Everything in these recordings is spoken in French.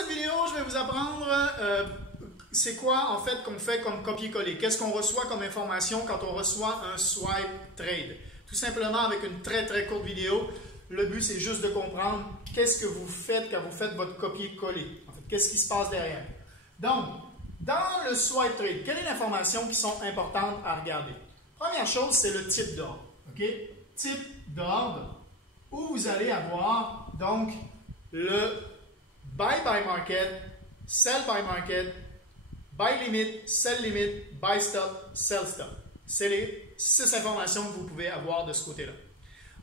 cette vidéo, je vais vous apprendre c'est quoi en fait qu'on fait comme copier-coller. Qu'est-ce qu'on reçoit comme information quand on reçoit un swipe trade. Tout simplement avec une très courte vidéo. Le but c'est juste de comprendre qu'est-ce que vous faites quand vous faites votre copier-coller. En fait, qu'est-ce qui se passe derrière. Donc, dans le swipe trade, quelle est l'information qui sont importantes à regarder? Première chose, c'est le type d'ordre. Okay? Type d'ordre où vous allez avoir donc le buy by market, sell by market, buy limit, sell limit, buy stop, sell stop. C'est les 6 informations que vous pouvez avoir de ce côté-là.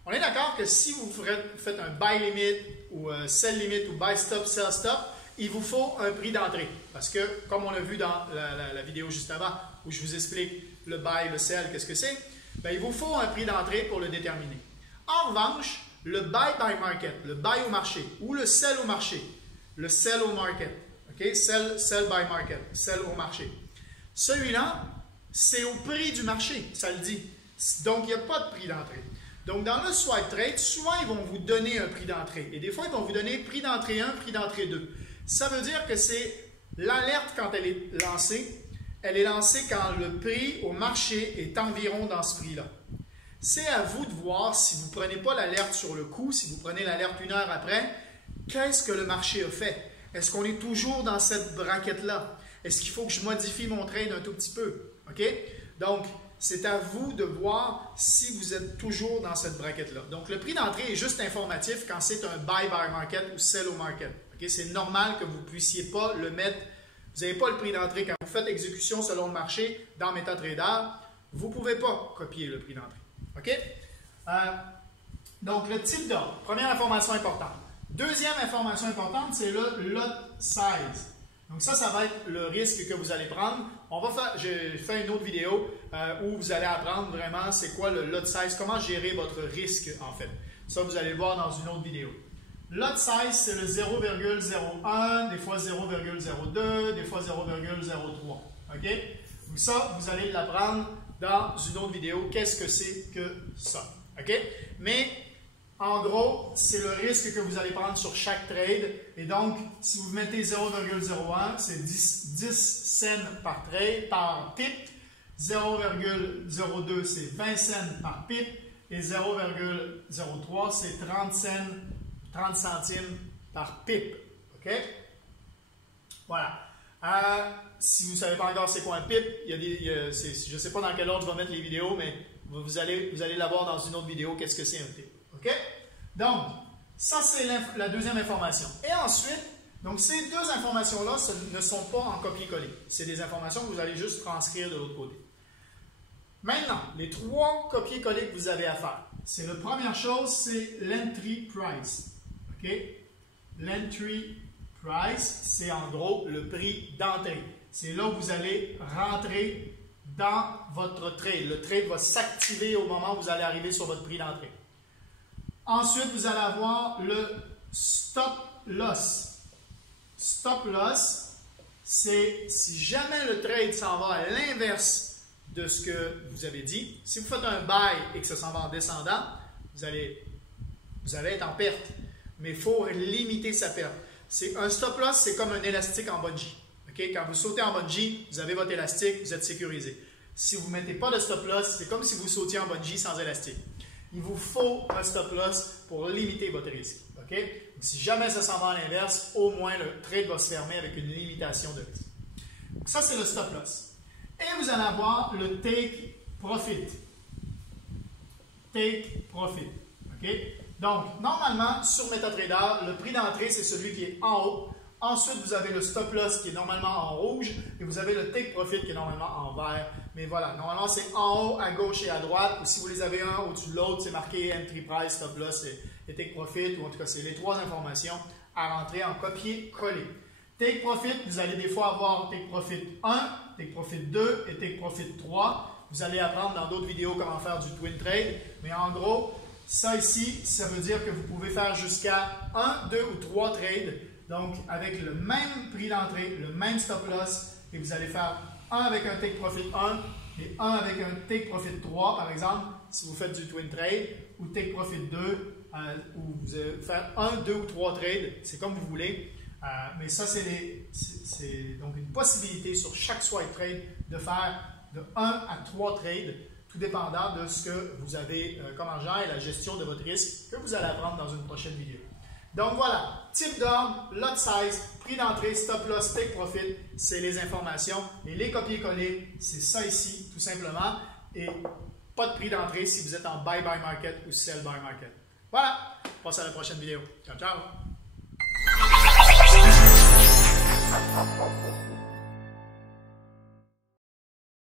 On est d'accord que si vous faites un buy limit ou sell limit ou buy stop, sell stop, il vous faut un prix d'entrée. Parce que, comme on l'a vu dans la vidéo juste avant, où je vous explique le buy, le sell, qu'est-ce que c'est, bien, il vous faut un prix d'entrée pour le déterminer. En revanche, le buy by market, le buy au marché, ou le sell au marché, le sell au market, okay? Sell by market, sell au marché. Celui-là, c'est au prix du marché, ça le dit. Donc, il n'y a pas de prix d'entrée. Donc, dans le swipe trade, souvent, ils vont vous donner un prix d'entrée. Et des fois, ils vont vous donner prix d'entrée 1, prix d'entrée 2. Ça veut dire que c'est l'alerte quand elle est lancée. Elle est lancée quand le prix au marché est environ dans ce prix-là. C'est à vous de voir si vous ne prenez pas l'alerte sur le coup, si vous prenez l'alerte 1 heure après, qu'est-ce que le marché a fait? Est-ce qu'on est toujours dans cette braquette-là? Est-ce qu'il faut que je modifie mon trade un tout petit peu? OK? Donc, c'est à vous de voir si vous êtes toujours dans cette braquette-là. Donc, le prix d'entrée est juste informatif quand c'est un buy by market ou sell au market. Okay? C'est normal que vous ne puissiez pas le mettre. Vous n'avez pas le prix d'entrée. Quand vous faites exécution selon le marché dans MetaTrader, vous ne pouvez pas copier le prix d'entrée. OK? Donc, le type d'ordre. Première information importante. Deuxième information importante, c'est le lot size. Donc, ça va être le risque que vous allez prendre. J'ai fait une autre vidéo où vous allez apprendre vraiment c'est quoi le lot size, comment gérer votre risque en fait. Ça, vous allez le voir dans une autre vidéo. Lot size, c'est le 0,01, des fois 0,02, des fois 0,03. OK? Donc, ça, vous allez l'apprendre dans une autre vidéo. Qu'est-ce que c'est que ça? OK? Mais, en gros, c'est le risque que vous allez prendre sur chaque trade. Et donc, si vous mettez 0,01, c'est 10 cents par trade, par pip. 0,02, c'est 20 cents par pip. Et 0,03, c'est 30 centimes par pip. OK? Voilà. Si vous ne savez pas encore c'est quoi un pip, je ne sais pas dans quel ordre je vais mettre les vidéos, mais vous allez l'avoir dans une autre vidéo, qu'est-ce que c'est un pip. OK? Donc, ça c'est la deuxième information. Et ensuite, donc ces deux informations-là ne sont pas en copier-coller. C'est des informations que vous allez juste transcrire de l'autre côté. Maintenant, les 3 copier-coller que vous avez à faire. C'est la première chose, c'est l'entry price. OK? L'entry price, c'est en gros le prix d'entrée. C'est là où vous allez rentrer dans votre trade. Le trade va s'activer au moment où vous allez arriver sur votre prix d'entrée. Ensuite, vous allez avoir le stop loss. Stop loss, c'est si jamais le trade s'en va à l'inverse de ce que vous avez dit. Si vous faites un buy et que ça s'en va en descendant, vous allez être en perte. Mais il faut limiter sa perte. Un stop loss, c'est comme un élastique en bungee. Okay? Quand vous sautez en bungee, vous avez votre élastique, vous êtes sécurisé. Si vous ne mettez pas de stop loss, c'est comme si vous sautiez en bungee sans élastique. Il vous faut un stop loss pour limiter votre risque. Okay? Donc, si jamais ça s'en va à l'inverse, au moins le trade va se fermer avec une limitation de risque. Donc, ça, c'est le stop loss. Et vous allez avoir le take profit. Take profit. Okay? Donc, normalement, sur MetaTrader, le prix d'entrée, c'est celui qui est en haut. Ensuite, vous avez le stop loss qui est normalement en rouge et vous avez le take profit qui est normalement en vert. Mais voilà, normalement, c'est en haut, à gauche et à droite. Ou si vous les avez un au-dessus de l'autre, c'est marqué entry price, stop loss et take profit. Ou en tout cas, c'est les 3 informations à rentrer en copier-coller. Take profit, vous allez des fois avoir take profit 1, take profit 2 et take profit 3. Vous allez apprendre dans d'autres vidéos comment faire du twin trade. Mais en gros, ça ici, ça veut dire que vous pouvez faire jusqu'à 1, 2 ou 3 trades. Donc, avec le même prix d'entrée, le même stop loss, et vous allez faire un avec un take profit 1 et un avec un take profit 3, par exemple, si vous faites du twin trade, ou take profit 2, ou vous allez faire 1, 2 ou 3 trades, c'est comme vous voulez. Mais ça, c'est donc une possibilité sur chaque swipe trade de faire de 1 à 3 trades, tout dépendant de ce que vous avez comme argent et la gestion de votre risque que vous allez apprendre dans une prochaine vidéo. Donc voilà, type d'ordre, lot size, prix d'entrée, stop loss, take profit, c'est les informations. Et les copier-coller, c'est ça ici, tout simplement. Et pas de prix d'entrée si vous êtes en buy market ou sell buy market. Voilà, on passe à la prochaine vidéo. Ciao, ciao!